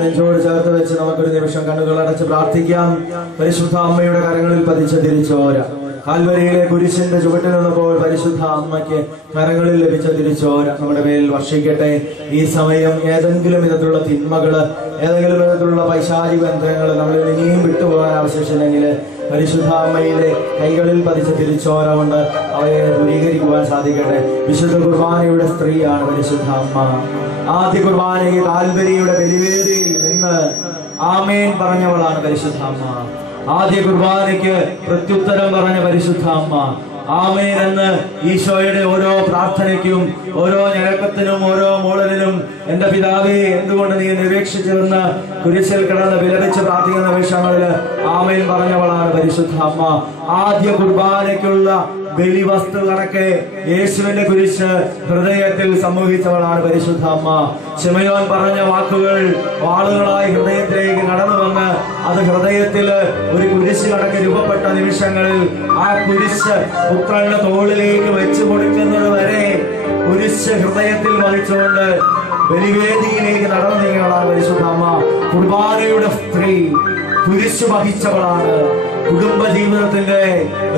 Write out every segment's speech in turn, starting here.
നെഞ്ചോട് ചേർത്ത് വെച്ച് നമുക്കൊരു നിമിഷം കണ്ണുകൾ അടച്ച് പ്രാർത്ഥിക്കാം. പരിശുദ്ധ അമ്മയുടെ കരങ്ങളിൽ പതിച്ച തിരിച്ചോര, കാൽവരിയിലെ കുരിശിന്റെ ചുവട്ടിൽ നിന്നപ്പോൾ പരിശുദ്ധ അമ്മയ്ക്ക് കരങ്ങളിൽ ലഭിച്ച തിരിച്ചോര നമ്മുടെ പേരിൽ വർഷിക്കട്ടെ. ഈ സമയം ഏതെങ്കിലും വിധത്തിലുള്ള തിന്മകള്, ഏതെങ്കിലും വിധത്തിലുള്ള പൈശാചിക ബന്ധങ്ങൾ നമ്മളിൽ ഇനിയും വിട്ടുപോകാൻ അവശേഷില്ലെങ്കിൽ പരിശുദ്ധ അമ്മയിലെ കൈകളിൽ പതിച്ച തിരിച്ചോര കൊണ്ട് അവയെ ദൂരീകരിക്കുവാൻ സാധിക്കട്ടെ. വിശുദ്ധ കുർബാനയുടെ സ്ത്രീയാണ് പരിശുദ്ധ അമ്മ. ആദ്യ കുർബാനയ്ക്ക് കാൽവരിയുടെ ബലിവേദിയിൽ നിന്ന് ആമേൻ പറഞ്ഞവളാണ് പരിശുദ്ധ അമ്മ. ആദ്യ കുർബാനയ്ക്ക് പ്രത്യുത്തരം പറഞ്ഞ പരിശുദ്ധ അമ്മ. ആമേൻ എന്ന് ഈശോയുടെ ഓരോ പ്രാർത്ഥനയ്ക്കും, ഓരോ ഞരക്കത്തിനും, ഓരോ മൂളലിനും എന്റെ പിതാവേ എന്തുകൊണ്ട് നീ നിരീക്ഷിച്ചിരുന്ന് കുരിശിൽ കിടന്ന് വിലപിച്ച് പ്രാർത്ഥിക്കുന്ന വേഷങ്ങളില് ആമേൻ പറഞ്ഞവളാണ് പരിശുദ്ധ അമ്മ. ആദ്യ കുർബാനയ്ക്കുള്ള ബലിവസ്തു കണക്കെ യേശുവിന്റെ കുരിശ് ഹൃദയത്തിൽ സംഭവിച്ചവളാണ് പരിശുദ്ധ അമ്മ. ശിമയോൻ പറഞ്ഞ വാക്കുകൾ വാളുകളായി ഹൃദയത്തിലേക്ക് കടന്നു വന്ന് അത് ഹൃദയത്തിൽ ഒരു കുരിശ് കണക്ക് രൂപപ്പെട്ട നിമിഷങ്ങളിൽ ആ കുരിശ് പുത്രന്റെ തോളിലേക്ക് വെച്ചു കൊടുക്കുന്നത് വരെ കുരിശ് ഹൃദയത്തിൽ വഹിച്ചുകൊണ്ട് ബലിവേദിയിലേക്ക് നടന്നു നീങ്ങുന്നവളാണ് പരിശുദ്ധ അമ്മ. കുർബാനയുടെ സ്ത്രീ കുരിശ് വഹിച്ചവളാണ്. കുടുംബ ജീവിതത്തിന്റെ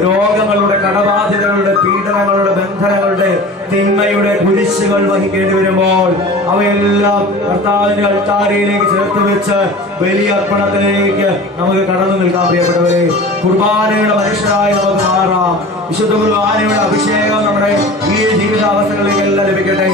രോഗങ്ങളുടെ, കടബാധ്യതകളുടെ, പീഡനങ്ങളുടെ, ബന്ധനങ്ങളുടെ, തിന്മയുടെ കുരിശുകൾ വഹിക്കേണ്ടി വരുമ്പോൾ അവയെല്ലാം കർത്താവിന്റെ അൾത്താരയിലേക്ക് ചേർത്ത് വെച്ച് ബലിയർപ്പണത്തിലേക്ക് നമുക്ക് കടന്നു നിൽക്കാൻ പ്രിയപ്പെട്ടവരെ. കുർബാനയുടെ മനുഷ്യരായി നമുക്ക് മാറാം. വിശുദ്ധ കുർബാനയുടെ അഭിഷേകം നമ്മുടെ ഈ ജീവിതാവസ്ഥകളിലേക്ക് എല്ലാം ലഭിക്കട്ടെ.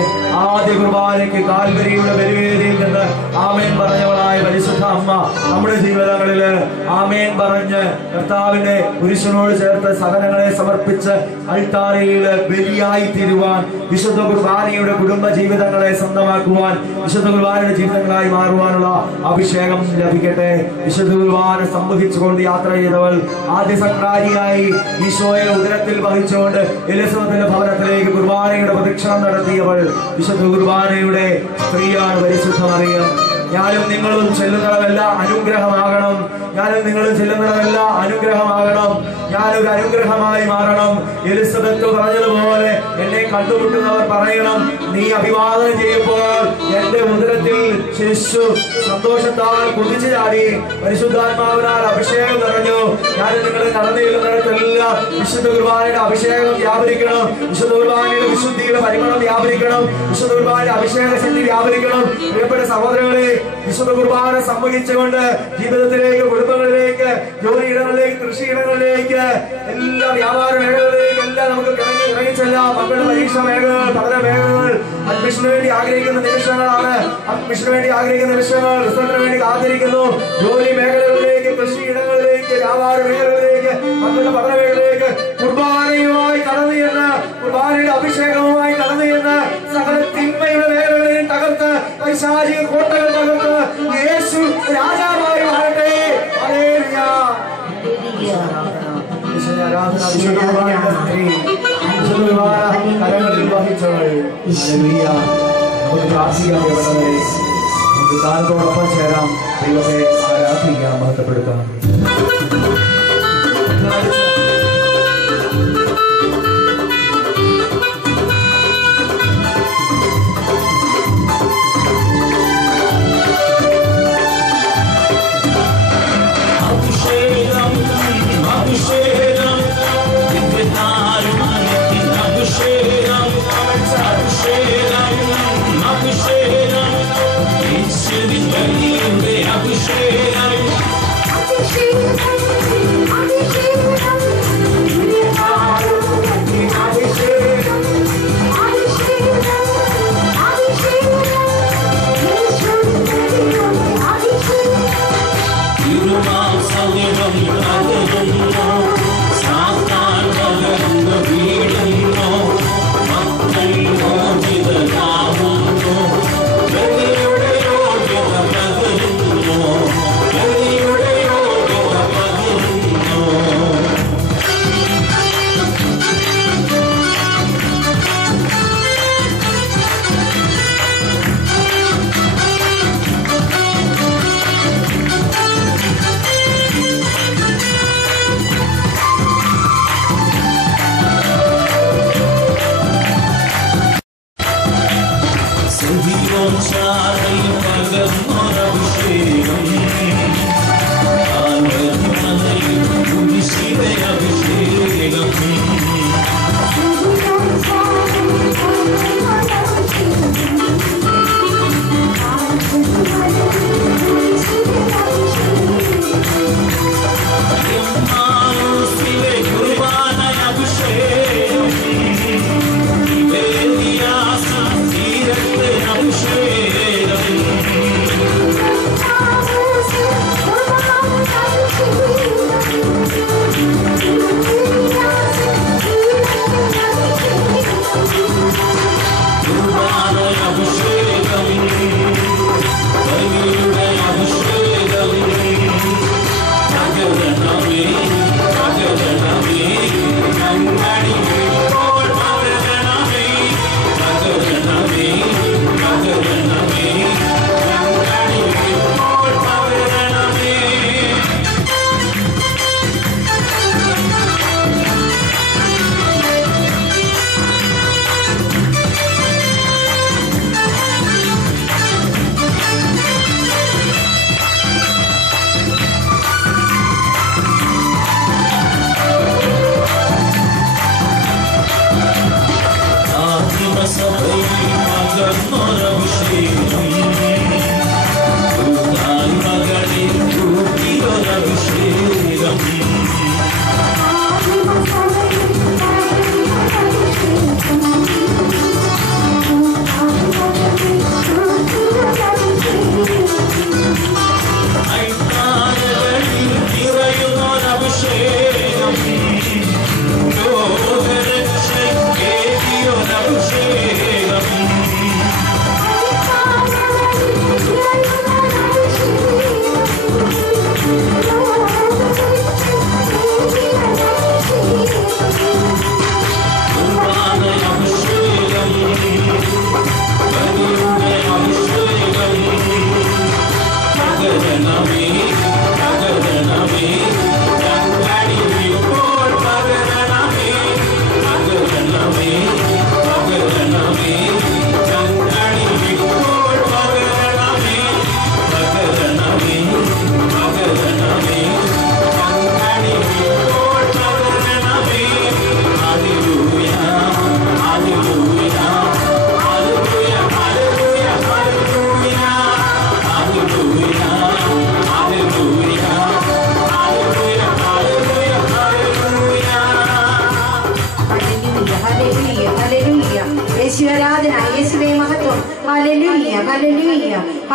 ആദ്യ കുർബാനയ്ക്ക് കാൽവരിയുടെ ബലിവേദിയിൽ നിന്ന് ആമേൻ പറഞ്ഞവളായ പരിശുദ്ധ അമ്മ നമ്മുടെ ജീവിതങ്ങളില് ആമേൻ പറഞ്ഞ് കർത്താവിന്റെ കുരിശിനോട് ചേർത്ത് സഹനങ്ങളെ സമർപ്പിച്ച് അൾത്താരയിൽ ബലിയായി തീരുവാൻ, വിശുദ്ധ കുർബാനയുടെ കുടുംബ ജീവിതങ്ങളെ സ്വന്തമാക്കുവാൻ, വിശുദ്ധ കുർബാനയുടെ ജീവിതങ്ങളായി മാറുവാനുള്ള അഭിഷേകം ലഭിക്കട്ടെ. വിശുദ്ധ കുർബാന സംവഹിച്ചുകൊണ്ട് യാത്ര ചെയ്തവൾ, ആദ്യ സക്രാരിയായി ഈശോയെ ഉദരത്തിൽ വഹിച്ചുകൊണ്ട് എലിസബത്തിന്റെ ഭവനത്തിലേക്ക് കുർബാനയുടെ പ്രദക്ഷിണം നടത്തിയവൾ വിശുദ്ധ കുർബാനയുടെ സ്ത്രീയാണ് പരിശുദ്ധ മറിയം. ഞാനും നിങ്ങളും ചെല്ലുന്നതെല്ലാം അനുഗ്രഹമാകണം. ഞാനും നിങ്ങളും ചെല്ലുന്നതെല്ലാം അനുഗ്രഹമാകണം. ഞാനൊരു അനുഗ്രഹമായി മാറണം. എലിസബത്ത് പറഞ്ഞതുപോലെ എന്നെ കണ്ടുമുട്ടുന്നവർ പറയണം, നീ അഭിവാദനം ചെയ്യുമ്പോൾ എന്റെ ഉദരത്തിൽ ശിശു സന്തോഷത്താൽ കുതിച്ചു ചാടി പരിശുദ്ധാത്മാവിനാൽ അഭിഷേകം നിറഞ്ഞു. ഞാനും നിങ്ങളെ കടന്നു ചെല്ലുന്നിടത്തെല്ലാം വിശുദ്ധ കുർബാനയുടെ അഭിഷേകം വ്യാപരിക്കണം. വിശുദ്ധ കുർബാനയുടെ വിശുദ്ധിയുടെ പരിമളം വ്യാപരിക്കണം. വിശുദ്ധ കുർബാനയുടെ അഭിഷേക ശക്തി വ്യാപരിക്കണം. പ്രിയപ്പെട്ട സഹോദരങ്ങളെ, വിശുദ്ധ കുർബാന സംവഹിച്ചുകൊണ്ട് ജീവിതത്തിലേക്ക്, കുടുംബങ്ങളിലേക്ക്, ജോലിയിടങ്ങളിലേക്ക്, കൃഷിയിടങ്ങളിലേക്ക്, എല്ലാ വ്യാപാര മേഖലകളിലേക്ക് എല്ലാം നമുക്ക് ഇറങ്ങിച്ചെല്ലാം. മക്കളുടെ പരീക്ഷ മേഖലകൾ, പഠന മേഖലകൾ, അഡ്മിഷന് വേണ്ടി ആഗ്രഹിക്കുന്ന നിമിഷങ്ങളാണ്. അഡ്മിഷന് വേണ്ടി ആഗ്രഹിക്കുന്ന നിമിഷങ്ങൾ, റിസൾട്ടിന് വേണ്ടി കാത്തിരിക്കുന്നു. ജോലി മേഖലകളിലേക്ക്, കൃഷിയിടങ്ങളിലേക്ക്, വ്യാപാര മേഖലകളിലേക്ക്, മക്കളുടെ പഠന മേഖലയിലേക്ക് കുർബാനയുമായി കടന്നു എന്ന്, കുർബാനയുടെ അഭിഷേകവുമായി കടന്നു എന്ന് സകല തിന്മയുടെ മേഖലകളിൽ തകർത്ത്, പൈശാചിക കോട്ടകൾ തകർത്ത് യേശു രാജാവായി മാറട്ടെ. ഹല്ലേലൂയ. കരങ്ങളിൽ വഹിച്ചവൾ. ഹല്ലേലൂയ. നമുക്ക് പ്രാർത്ഥിക്കാം പ്രിയപ്പെട്ടവരെ. നമുക്ക് കാലത്തോടൊപ്പം ചേരാം. ദൈവത്തെ ആരാധിക്കാം, മഹത്വപ്പെടുത്താം. Abhishek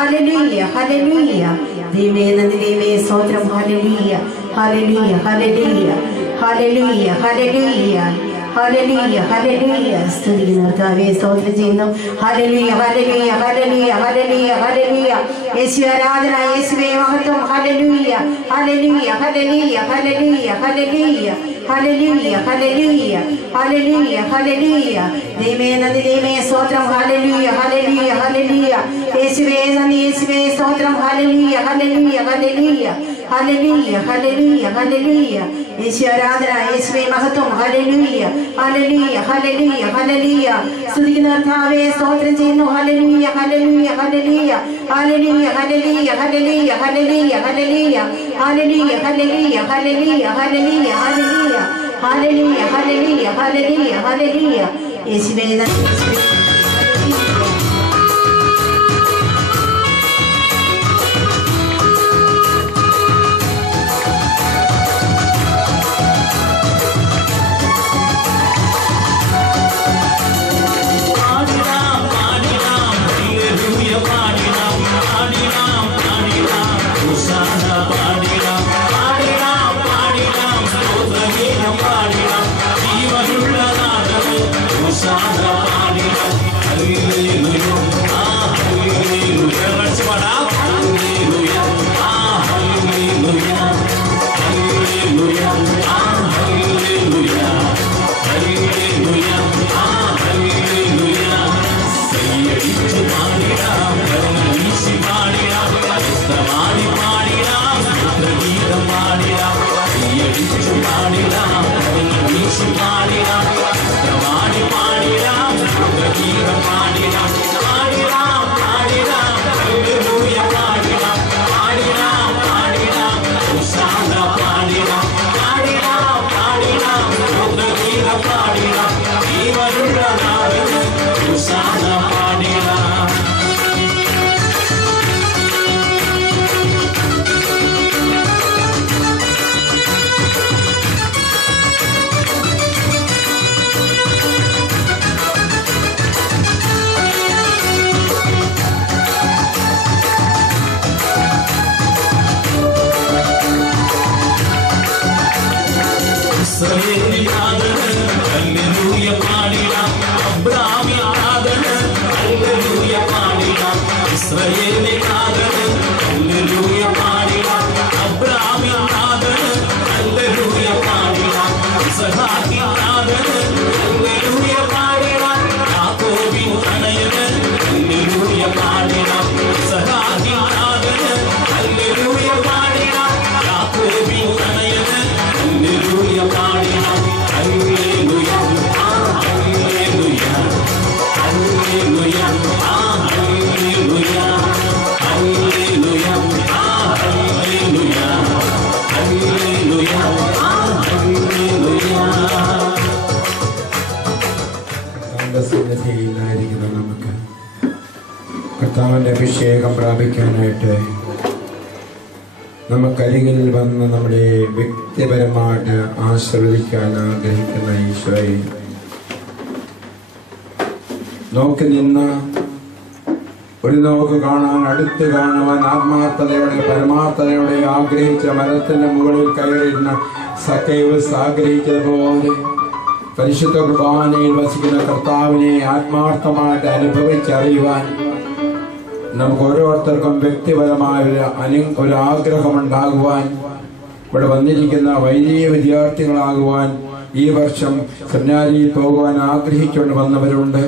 ഹല്ലേലൂയ ഹല്ലേലൂയ. ദൈവമേ നന്ദി, ദൈവമേ സ്തോത്രം. ഹല്ലേലൂയ ഹല്ലേലൂയ ഹല്ലേലൂയ ഹല്ലേലൂയ ഹല്ലേലൂയ ഹല്ലേലൂയ ഹല്ലേലൂയ. സ്തുതിക്കുന്നു കർത്താവേ, സ്തോത്രം ചെയ്യുന്നു. ഹല്ലേലൂയ ഹല്ലേലൂയ ഹല്ലേലൂയ ഹല്ലേലൂയ ഹല്ലേലൂയ. യേശുവേ ആരാധന, യേശുവേ മഹത്വം. ഹല്ലേലൂയ ഹല്ലേലൂയ ഹല്ലേലൂയ ഹല്ലേലൂയ ഹല്ലേലൂയ ഹല്ലേലൂയ ഹല്ലേലൂയ ഹല്ലേലൂയ ഹല്ലേലൂയ. ദൈവമേ നന്ദി, ദൈവമേ സ്തോത്രം. ഹല്ലേലൂയ ഹല്ലേലൂയ ഹല്ലേലൂയ. യേശുവേ നന്ദി, യേശുവേ സ്തോത്രം. ഹല്ലേലൂയ ഹല്ലേലൂയ ഹല്ലേലൂയ ഹല്ലേലൂയ ഹല്ലേലൂയ ഹല്ലേലൂയ. യേശു ആരാധന, യേശുവേ മഹത്വം. ഹല്ലേലൂയ ഹല്ലേലൂയ ഹല്ലേലൂയ ഹല്ലേലൂയ. സ്തുതിക്കുന്ന കർത്താവേ, സ്തോത്രം ചെയ്യുന്നു. ഹല്ലേലൂയ ഹല്ലേലൂയ ഹല്ലേലൂയ ഹല്ലേലൂയ ഹല്ലേലൂയ ഹല്ലേലൂയ ഹല്ലേലൂയ ഹല്ലേലൂയ ഹല്ലേലൂയ ഹല്ലേലൂയ ഹല്ലേലൂയ ഹല്ലേലൂയ ഹല്ലേലൂയ ഹല്ലേലൂയ ഹല്ലേലൂയ ഹല്ലേലൂയ ഹല്ലേലൂയ. യേശുവേ കർത്താവിൻ്റെ അഭിഷേകം പ്രാപിക്കാനായിട്ട് നമുക്കരികിൽ വന്ന് നമ്മളെ വ്യക്തിപരമായിട്ട് ആശീർവദിക്കാൻ ആഗ്രഹിക്കുന്ന ഈശോയെ നോക്കി നിന്ന് ഒരു നോക്ക് കാണാൻ, അടുത്ത് കാണുവാൻ ആത്മാർത്ഥതയോടെ പരമാർത്ഥതയോടെ ആഗ്രഹിച്ച മരത്തിന്റെ മുകളിൽ കയറിയിരുന്ന സഖേവസ് ആഗ്രഹിച്ചതുപോലെ പരിശുദ്ധ കുർബാനയിൽ വസിക്കുന്ന കർത്താവിനെ ആത്മാർത്ഥമായിട്ട് അനുഭവിച്ചറിയുവാൻ നമുക്ക് ഓരോരുത്തർക്കും വ്യക്തിപരമായ ഒരു ആഗ്രഹമുണ്ടാകുവാൻ, ഇവിടെ വന്നിരിക്കുന്ന വൈദിക വിദ്യാർത്ഥികളാകുവാൻ, ഈ വർഷം സെമിനാരിയിൽ പോകുവാൻ ആഗ്രഹിച്ചുകൊണ്ട് വന്നവരുണ്ട്.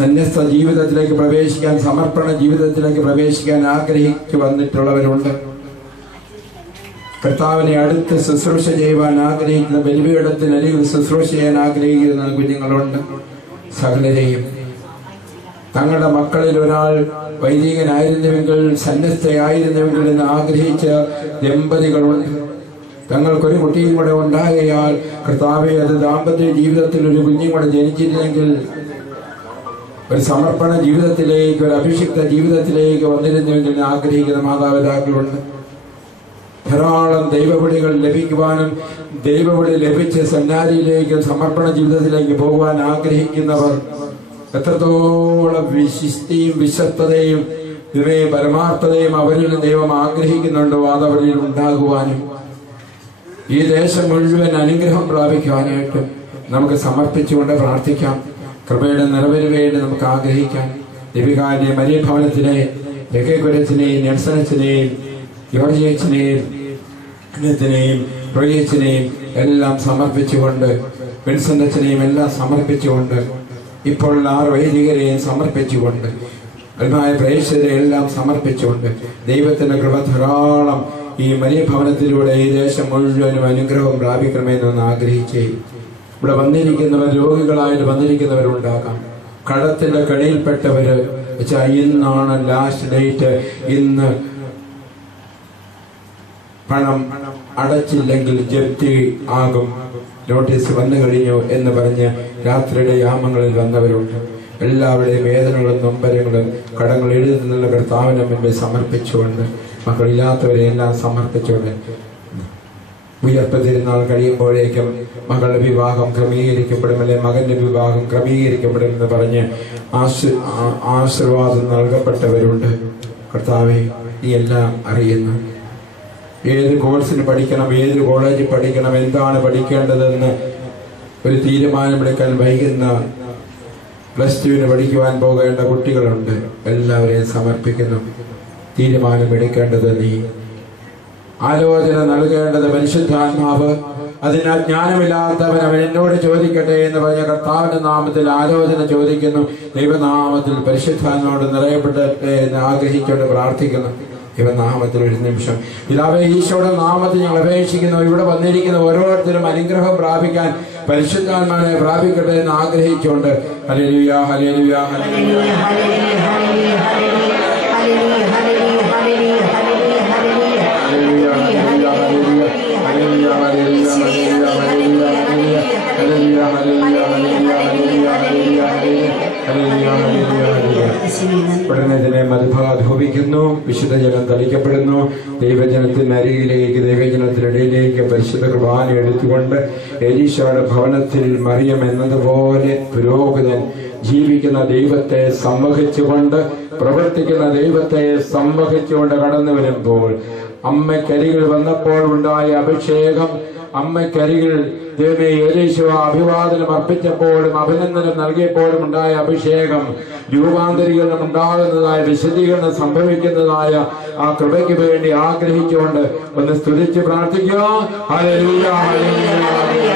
സന്യസ്ത ജീവിതത്തിലേക്ക് പ്രവേശിക്കാൻ, സമർപ്പണ ജീവിതത്തിലേക്ക് പ്രവേശിക്കാൻ ആഗ്രഹിച്ചു വന്നിട്ടുള്ളവരുണ്ട്. കർത്താവിനെ അടുത്ത് ശുശ്രൂഷ ചെയ്യുവാൻ ആഗ്രഹിക്കുന്ന, ബലിപീഠത്തിനരികിൽ ശുശ്രൂഷ ചെയ്യാൻ ആഗ്രഹിക്കുന്ന കുഞ്ഞുങ്ങളുണ്ട്. സകലരെയും തങ്ങളുടെ മക്കളിൽ ഒരാൾ വൈദികനായിരുന്നുവെങ്കിൽ, സന്യസ്തയായിരുന്നുവെങ്കിൽ എന്ന് ആഗ്രഹിച്ച ദമ്പതികളുണ്ട്. തങ്ങൾക്കൊരു കുട്ടിയും കൂടെ ഉണ്ടാകയാൽ കർത്താവെ, അത് ദാമ്പത്യ ജീവിതത്തിൽ ഒരു കുഞ്ഞും കൂടെ ജനിച്ചിരുന്നെങ്കിൽ ഒരു സമർപ്പണ ജീവിതത്തിലേക്ക്, ഒരു അഭിഷിക്ത ജീവിതത്തിലേക്ക് വന്നിരുന്നുവെങ്കിൽ ആഗ്രഹിക്കുന്ന മാതാപിതാക്കളുണ്ട്. ധാരാളം ദൈവവിളികൾ ലഭിക്കുവാനും ദൈവവിളി ലഭിച്ച് സെമിനാരിയിലേക്ക് സമർപ്പണ ജീവിതത്തിലേക്ക് പോകുവാൻ ആഗ്രഹിക്കുന്നവർ എത്രത്തോളം വിശിഷ്ടിയും വിശ്വസ്തതയും പരമാർത്ഥതയും അവരിൽ ദൈവം ആഗ്രഹിക്കുന്നുണ്ടോ അതവരിൽ ഉണ്ടാകുവാനും ഈ ദേശം മുഴുവൻ അനുഗ്രഹം പ്രാപിക്കുവാനായിട്ടും നമുക്ക് സമർപ്പിച്ചുകൊണ്ട് പ്രാർത്ഥിക്കാം. കൃപയുടെ നിറവിന് വേണ്ടി നമുക്ക് ആഗ്രഹിക്കാം. ദീപികാന്റെ മരിയ ഭവനത്തിനെ രഘുരത്തിനെയും നെൽസനത്തിനെയും യോർജിയച്ചിനെയും പ്രൊയച്ചിനെയും എല്ലാം സമർപ്പിച്ചുകൊണ്ട് വിൻസെന്റച്ചനെയും എല്ലാം സമർപ്പിച്ചുകൊണ്ട് ഇപ്പോൾ 6 വൈദികരെയും സമർപ്പിച്ചുകൊണ്ട് അൽമായ പ്രേക്ഷകരെ എല്ലാം സമർപ്പിച്ചുകൊണ്ട് ദൈവത്തിന്റെ കൃപ ധാരാളം ഈ മരിയ ഭവനത്തിലൂടെ ഈ ദേശം മുഴുവനും അനുഗ്രഹം പ്രാപിക്കണമെന്ന് ആഗ്രഹിച്ചേ. ഇവിടെ വന്നിരിക്കുന്നവർ രോഗികളായിട്ട് വന്നിരിക്കുന്നവരുണ്ടാകാം. കടത്തിന്റെ കണിയിൽപ്പെട്ടവര് വെച്ചാൽ ഇന്നാണ് ലാസ്റ്റ് ഡേറ്റ്, ഇന്ന് പണം അടച്ചില്ലെങ്കിൽ ജപ്തി ആകും, നോട്ടീസ് വന്നു കഴിഞ്ഞു എന്ന് പറഞ്ഞ് രാത്രിയുടെ യാമങ്ങളിൽ വന്നവരുണ്ട്. എല്ലാവരുടെയും വേദനകളും നൊമ്പരങ്ങളും കടങ്ങൾ എഴുതുന്നുള്ള കർത്താവിന്റെ മുമ്പിൽ സമർപ്പിച്ചുകൊണ്ട് മക്കളില്ലാത്തവരെ എല്ലാം സമർപ്പിച്ചുകൊണ്ട് ഉയർപ്പ് തിരുനാൾ കഴിയുമ്പോഴേക്കും മകളുടെ വിവാഹം ക്രമീകരിക്കപ്പെടും, അല്ലെ മകന്റെ വിവാഹം ക്രമീകരിക്കപ്പെടുമെന്ന് പറഞ്ഞ് ആശീർവാദം നൽകപ്പെട്ടവരുണ്ട്. കർത്താവെ, നീ എല്ലാം അറിയുന്നു. ഏത് കോഴ്സിന് പഠിക്കണം, ഏത് കോളേജിൽ പഠിക്കണം, എന്താണ് പഠിക്കേണ്ടതെന്ന് ഒരു തീരുമാനമെടുക്കാൻ വൈകുന്ന +2 പഠിക്കുവാൻ പോകേണ്ട കുട്ടികളുണ്ട്. എല്ലാവരെയും സമർപ്പിക്കുന്നു. തീരുമാനമെടുക്കേണ്ടത് നീ, ആലോചന നൽകേണ്ടത് പരിശുദ്ധാത്മാവ്. അതിനാൽ ജ്ഞാനമില്ലാത്തവൻ അവൻ എന്നോട് ചോദിക്കട്ടെ എന്ന് പറഞ്ഞ കർത്താവിന്റെ നാമത്തിൽ ആലോചന ചോദിക്കുന്നു. ദൈവനാമത്തിൽ പരിശുദ്ധാത്മാവോട് നിറയപ്പെടട്ടെ എന്ന് ആഗ്രഹിച്ചുകൊണ്ട് പ്രാർത്ഥിക്കുന്നു. ദൈവനാമത്തിൽ ഒരു നിമിഷം പിതാവേ, ഈശോയുടെ നാമത്തിൽ ഞങ്ങൾ അപേക്ഷിക്കുന്നു. ഇവിടെ വന്നിരിക്കുന്ന ഓരോരുത്തരും അനുഗ്രഹം പ്രാപിക്കാൻ പരിശുദ്ധാത്മാവിനെ പ്രാപിക്കട്ടെ എന്ന് ആഗ്രഹിച്ചുകൊണ്ട് ഹല്ലേലൂയ, ഹല്ലേലൂയ, ഹല്ലേലൂയ, പഠനത്തിനെ മധുഭാധോപിക്കുന്നു. വിശുദ്ധ ജലം തളിക്കപ്പെടുന്നു. ദൈവജനത്തിന് അരികിലേക്ക്, ദൈവജനത്തിനിടയിലേക്ക് പരിശുദ്ധ കുർബാന എടുത്തുകൊണ്ട് എലീശയുടെ ഭവനത്തിൽ മറിയം എന്നതുപോലെ പുരോഹിതൻ ജീവിക്കുന്ന ദൈവത്തെ സംവഹിച്ചുകൊണ്ട്, പ്രവർത്തിക്കുന്ന ദൈവത്തെ സംവഹിച്ചുകൊണ്ട് കടന്നു വരുമ്പോൾ അമ്മയ്ക്കരികിൽ വന്നപ്പോൾ ഉണ്ടായ അഭിഷേകം, അമ്മയ്ക്കരികിൽ ദൈവമേ എലീശ അഭിവാദനം അർപ്പിച്ചപ്പോഴും അഭിനന്ദനം നൽകിയപ്പോഴും ഉണ്ടായ അഭിഷേകം, രൂപാന്തരീകരണം ഉണ്ടാകുന്നതായ, വിശദീകരണം സംഭവിക്കുന്നതായ ആ കൃപയ്ക്ക് വേണ്ടി ആഗ്രഹിച്ചുകൊണ്ട് ഒന്ന് സ്തുതിച്ച് പ്രാർത്ഥിക്കുക. ഹല്ലേലൂയ, ഹല്ലേലൂയ,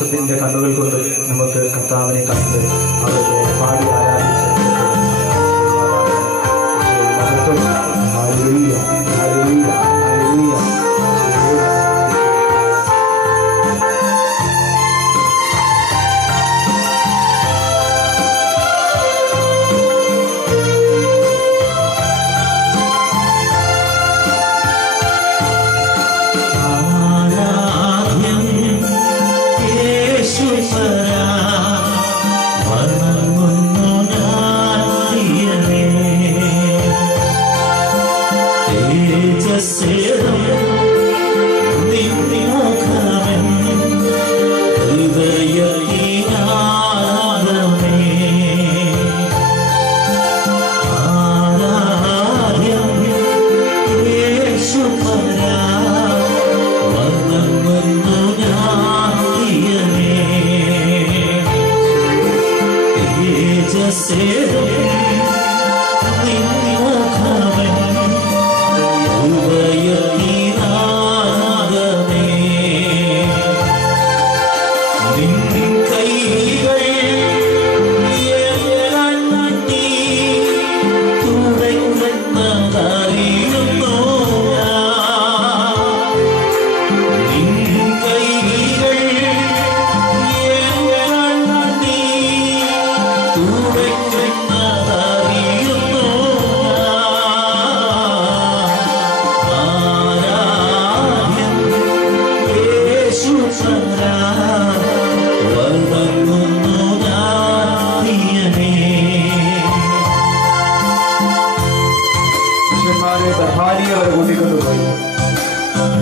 വിശ്വാസത്തിന്റെ കണ്ണുകൾ കൊണ്ട് നമുക്ക് കർത്താവിനെ കണ്ട് അവരുടെ പാടി ആരാധിച്ച് ഹല്ലേലൂയ, ഹല്ലേലൂയ, ഹല്ലേലൂയ.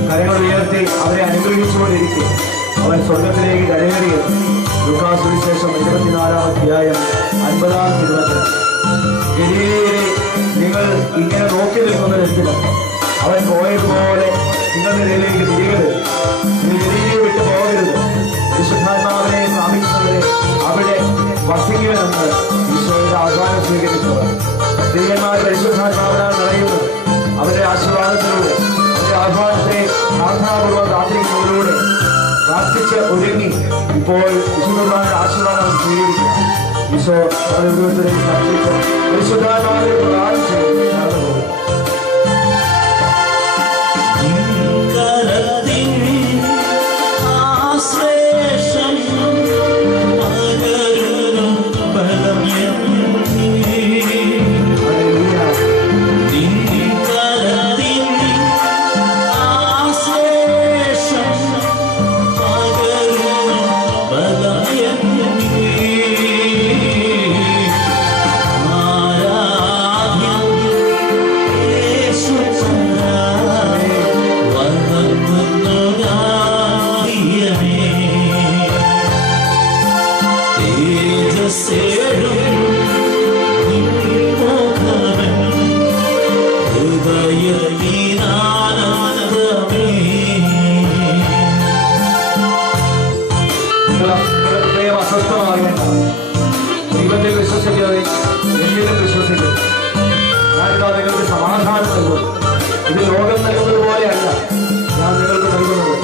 കരങ്ങൾ ഉയർത്തി അവരെ അനുഗ്രഹിച്ചുകൊണ്ടിരിക്കും. അവൻ സ്വർഗത്തിലേക്ക് കരയേറിയത്. ലൂക്കാസ് സുവിശേഷം 24-ാം അധ്യായം 50-ാം തിരുവചനം. ഗലീലയിലെ നിങ്ങൾ ഇങ്ങനെ നോക്കി നിൽക്കുന്നതിന് അവൻ പോയതുപോലെ നിങ്ങളുടെ ഇടയിലേക്ക് തിരികരുത്. നിങ്ങൾ ഗലീലയെ വിട്ടു പോകരുത്. വിശുദ്ധാത്മാവിനെ പ്രാപിക്കുന്നവരെ അവിടെ വസിക്കുമെന്ന് ഈശോയുടെ ആഹ്വാനം സ്വീകരിച്ചവർ. സ്ത്രീയന്മാർ പരിശുദ്ധാത്മാവിനാൽ നിറയുന്നത് അവരുടെ ആശീർവാദത്തിലൂടെ, അവരുടെ ആഹ്വാനത്തെ പ്രാർത്ഥനാപൂർവ്വം കാത്തിരിക്കുന്നതിലൂടെ പ്രാർത്ഥിച്ച് ഒരുങ്ങി ഇപ്പോൾ വിശുദ്ധന്മാരുടെ ആശീർവാദം സ്വീകരിക്കുക. ഈശോ ഓരോരുത്തരെ സാക്ഷിച്ച് പരിശുദ്ധാത്മാവിനെ പ്രദാനം ചെയ്ത് കടന്നു പോകും. ദൈവത്തിൽ വിശ്വസിക്കാതെ എന്നിലും വിശ്വസിക്കും. ഞാനിതാ നിങ്ങൾക്ക് സമാധാനം നൽകും. ഇത് ലോകം നൽകുന്നത് പോലെയല്ല ഞാൻ നിങ്ങൾക്ക് നൽകുന്നത്.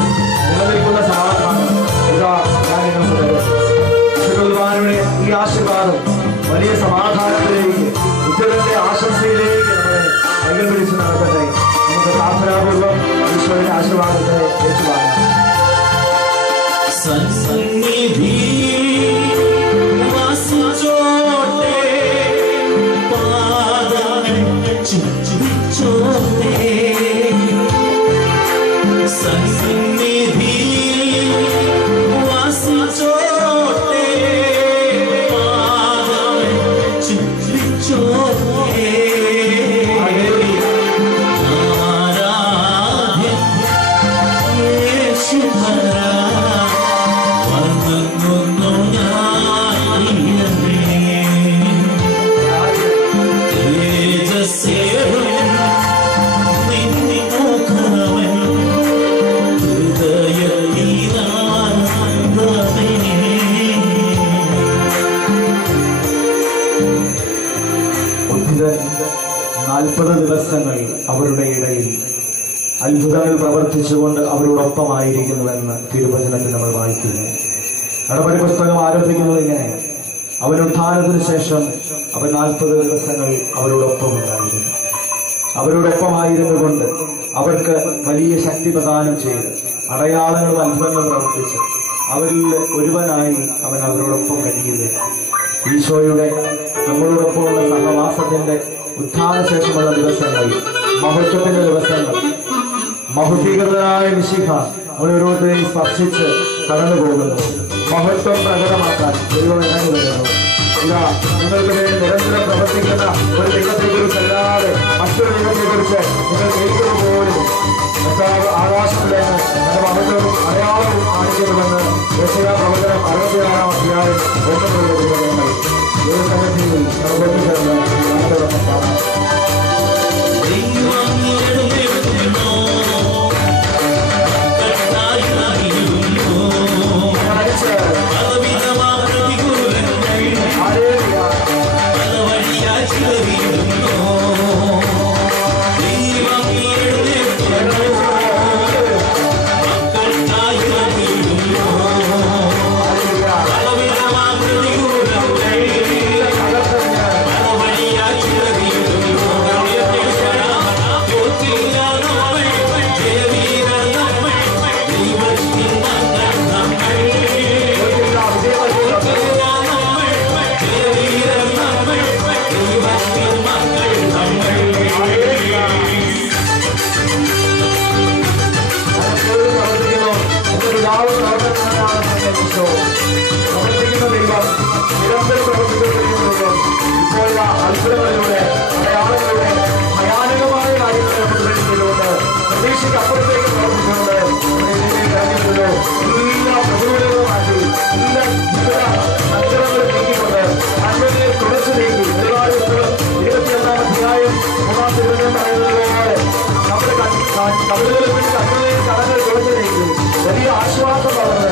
നിലനിൽക്കുന്ന സമാധാനം ഇതാ ഞാൻ നിങ്ങൾക്ക് നൽകും. വിശുദ്ധകുർബാനയുടെ ഈ ആശീർവാദം വലിയ സമാധാനത്തിലേക്ക്, ഉത്തരത്തിന്റെ ആശംസയിലേക്ക് നമ്മളെ കൈകൾ പിടിച്ച് നടക്കട്ടെ. നമുക്ക് പ്രാർത്ഥനാപൂർവ്വം ഈശോയുടെ ആശീർവാദത്തെ ഏറ്റുവാങ്ങാം. പുരോഹിതൻ 40 ദിവസങ്ങൾ അവരുടെ ഇടയിൽ അത്ഭുതങ്ങൾ പ്രവർത്തിച്ചുകൊണ്ട് അവരോടൊപ്പമായിരിക്കുന്നുവെന്ന് തിരുവചനത്തിൽ നമ്മൾ വായിക്കുന്നു. നടപടി പുസ്തകം ആരംഭിക്കുന്നത് ഇങ്ങനെയാണ്: അവൻ ഉത്ഥാനത്തിന് ശേഷം അവൻ 40 ദിവസങ്ങൾ അവരോടൊപ്പം ഉണ്ടായിരുന്നു. അവരോടൊപ്പമായിരുന്നു കൊണ്ട് അവർക്ക് വലിയ ശക്തി പ്രദാനം ചെയ്ത് അടയാളങ്ങളും അത്ഭുതങ്ങളും പ്രവർത്തിച്ച് അവരിൽ ഒരുവനായി അവൻ അവരോടൊപ്പം കഴിയുകയാണ്. ഈശോയുടെ നമ്മളോടൊപ്പമുള്ള സഹവാസത്തിന്റെ ഉത്ഥാനശേഷമുള്ള ദിവസങ്ങൾ, മഹത്വത്തിന്റെ ദിവസങ്ങൾ, മഹുദ്ധീകൃതനായ മിശിഹ നമ്മളോരോരുത്തരെയും സ്പർശിച്ച് കടന്നു പോകുന്നു. മഹത്വം പ്രകടമാക്കാൻ ദൈവം ഇറങ്ങി വരുന്നു. ഇതാ നിങ്ങൾക്ക് വേണ്ടി നിരന്തരം പ്രവർത്തിക്കുന്ന ഒരു ദൈവത്തെക്കുറിച്ച് അല്ലാതെ മറ്റൊരു ദൈവത്തെക്കുറിച്ച് നിങ്ങൾ കേൾക്കുക പോലും ആകാശത്തിലേക്ക് തന്റെ മഹത്വവും അടയാളവും കാണിക്കണമെന്ന് യെശയ്യാ പ്രവചനം 66-ാം അധ്യായം 1 മുതൽ ദൈവങ്ങൾ ദൈവസന്നിധിയിൽ നമുക്കൊന്നിച്ചേർന്ന് യാത്രയോടൊപ്പം കാണാം. അത്ഭുതങ്ങളിലൂടെ അടയാളങ്ങളിലൂടെ ഭയാനകമായ കാര്യങ്ങളെ പ്രതിഫലിച്ചുകൊണ്ട് പ്രതീക്ഷയ്ക്ക് അപ്പുറത്തേക്ക് പ്രവർത്തിച്ചുകൊണ്ട് എല്ലാ പ്രതികൂലങ്ങളും മാറ്റി എല്ലാ അക്ഷരങ്ങളും നീക്കിക്കൊണ്ട് അന്വയെ തുടച്ചു നീക്കി ഒരുപാട് 21-ാം അധ്യായം 3-ാം തിരുവചനം പറയുന്നത് പോലെ നമ്മുടെ കവിതകളെ പിടിച്ച് അന്വയെ കടങ്ങൾ തുടച്ചു നീക്കി വലിയ ആശ്വാസം പകർന്ന്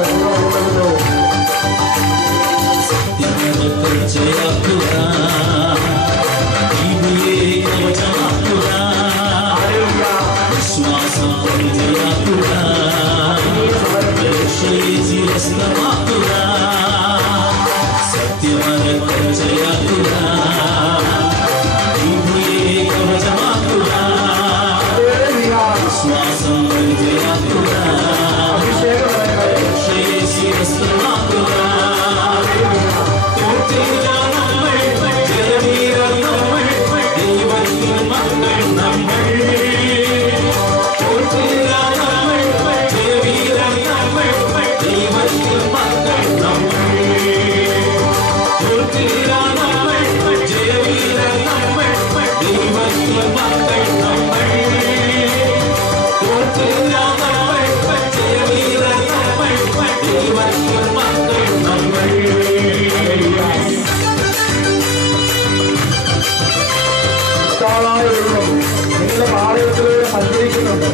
നിങ്ങളുടെ പാളയത്തിലൂടെ സഞ്ചരിക്കുന്നുണ്ട്.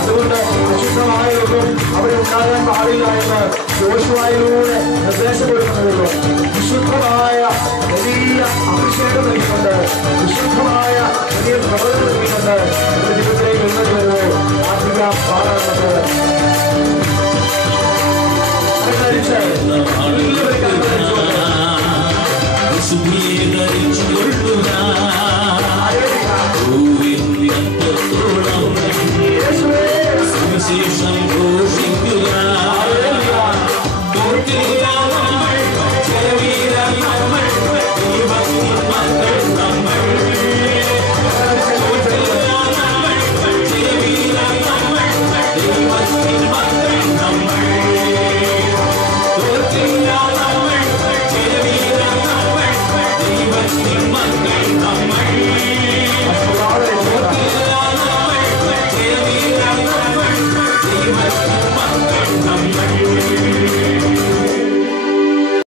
അതുകൊണ്ട് അശുദ്ധമായ ഒന്നും അവിടെ ഉണ്ടാകാൻ പാടില്ല എന്ന് യോശുവയിലൂടെ നിർദ്ദേശം കൊടുക്കുന്നതിലോ വിശുദ്ധമായ വലിയ അഭിഷേകം നൽകിക്കൊണ്ട് വിശുദ്ധമായ വലിയ പ്രബോധനം നൽകിക്കൊണ്ട് നമ്മുടെ ജീവിതത്തിലേക്ക് ഉന്നതി വരുമോ ആത്മിക പാടുന്നത് ശേഷം